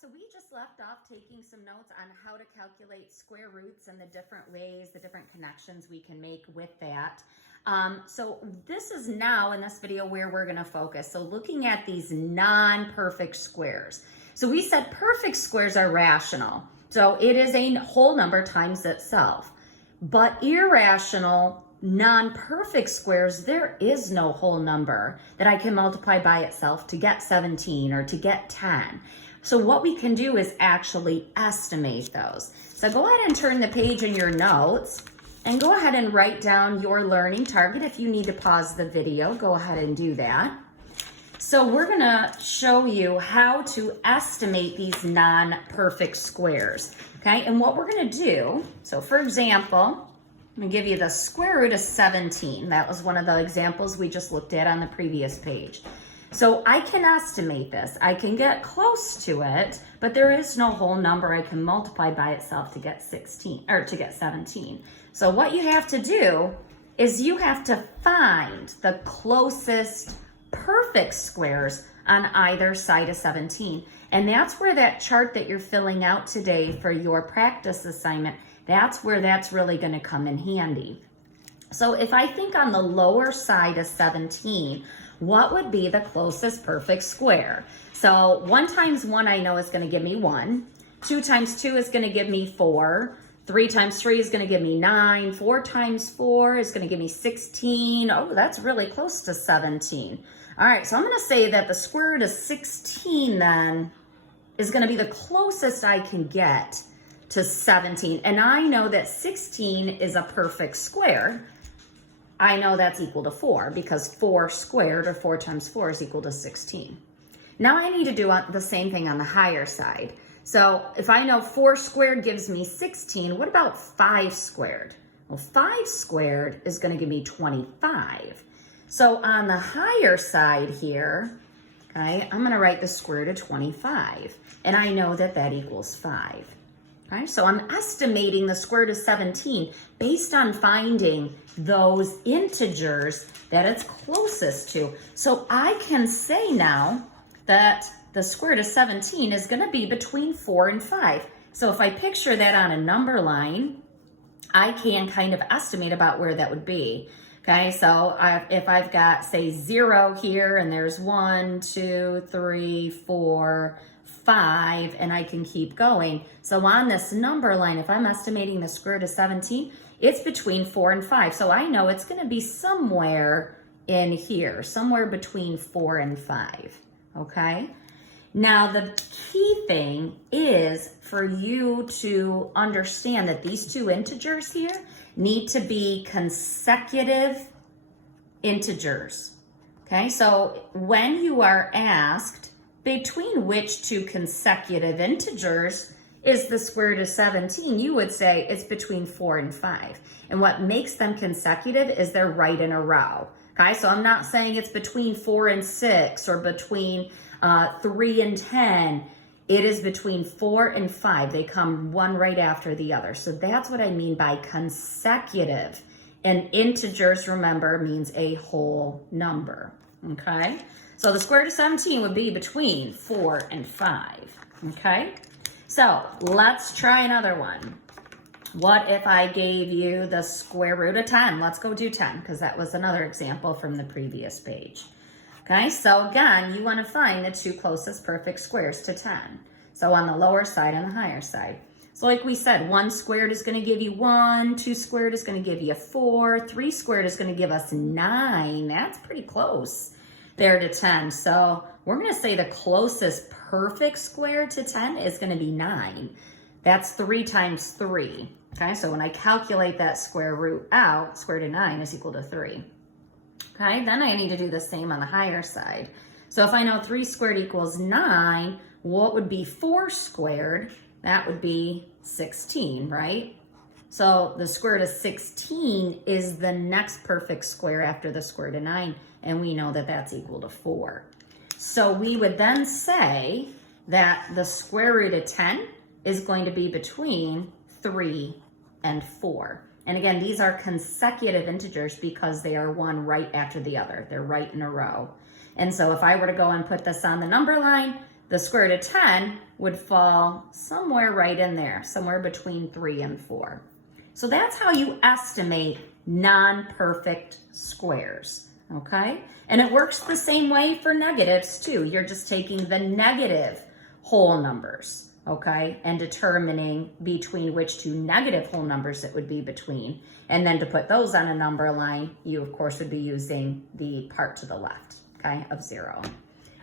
So we just left off taking some notes on how to calculate square roots and the different ways, the different connections we can make with that. So this is now in this video where we're going to focus. So looking at these non-perfect squares. So we said perfect squares are rational. So it is a whole number times itself. But irrational, non-perfect squares, there is no whole number that I can multiply by itself to get 17 or to get 10. So what we can do is actually estimate those. So go ahead and turn the page in your notes and go ahead and write down your learning target. If you need to pause the video, go ahead and do that. So we're gonna show you how to estimate these non-perfect squares, okay? And what we're gonna do, so for example, I'm gonna give you the square root of 17. That was one of the examples we just looked at on the previous page. So I can estimate this. I can get close to it, but there is no whole number I can multiply by itself to get 16 or to get 17. So what you have to do is you have to find the closest perfect squares on either side of 17. And that's where that chart that you're filling out today for your practice assignment, that's where that's really going to come in handy. So if I think on the lower side of 17, what would be the closest perfect square? So 1 times 1 I know is going to give me 1. 2 times 2 is going to give me 4. 3 times 3 is going to give me 9. 4 times 4 is going to give me 16. Oh, that's really close to 17. All right, so I'm going to say that the square root of 16 then is going to be the closest I can get to 17. And I know that 16 is a perfect square. I know that's equal to 4 because 4 squared, or 4 times 4, is equal to 16. Now I need to do the same thing on the higher side. So if I know 4 squared gives me 16, what about 5 squared? Well, 5 squared is going to give me 25. So on the higher side here, okay, I'm going to write the square root of 25. And I know that that equals 5. Okay, so I'm estimating the square root of 17 based on finding those integers that it's closest to. So I can say now that the square root of 17 is going to be between 4 and 5. So if I picture that on a number line, I can kind of estimate about where that would be. Okay, so if I've got, say, 0 here, and there's 1, 2, 3, 4, 5, and I can keep going. So on this number line, if I'm estimating the square root of 17, it's between 4 and 5. So I know it's going to be somewhere in here, somewhere between 4 and 5. Okay? Now, the key thing is for you to understand that these two integers here need to be consecutive integers. Okay? So when you are asked between which two consecutive integers is the square root of 17, you would say it's between 4 and 5. And what makes them consecutive is they're right in a row. Okay, so I'm not saying it's between 4 and 6 or between 3 and 10. It is between 4 and 5. They come one right after the other. So that's what I mean by consecutive. And integers, remember, means a whole number. Okay? So the square root of 17 would be between 4 and 5, okay? So let's try another one. What if I gave you the square root of 10? Let's go do 10 because that was another example from the previous page. Okay, so again, you want to find the two closest perfect squares to 10. So on the lower side and the higher side. So like we said, 1 squared is going to give you 1, 2 squared is going to give you 4, 3 squared is going to give us 9. That's pretty close there to 10. So we're going to say the closest perfect square to 10 is going to be 9. That's 3 times 3. Okay, so when I calculate that square root out, square root of 9 is equal to 3. Okay, then I need to do the same on the higher side. So if I know 3 squared equals 9, what would be 4 squared? That would be 16, right? So the square root of 16 is the next perfect square after the square root of 9, and we know that that's equal to 4. So we would then say that the square root of 10 is going to be between 3 and 4. And again, these are consecutive integers because they are one right after the other. They're right in a row. And so if I were to go and put this on the number line, the square root of 10 would fall somewhere right in there, somewhere between 3 and 4. So that's how you estimate non-perfect squares, okay? And it works the same way for negatives too. You're just taking the negative whole numbers, okay, and determining between which two negative whole numbers it would be between. And then to put those on a number line, you of course would be using the part to the left, okay, of 0.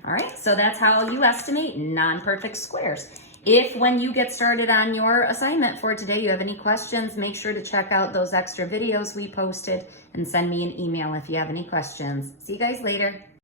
All right, so that's how you estimate non-perfect squares. If when you get started on your assignment for today, you have any questions, make sure to check out those extra videos we posted and send me an email if you have any questions. See you guys later.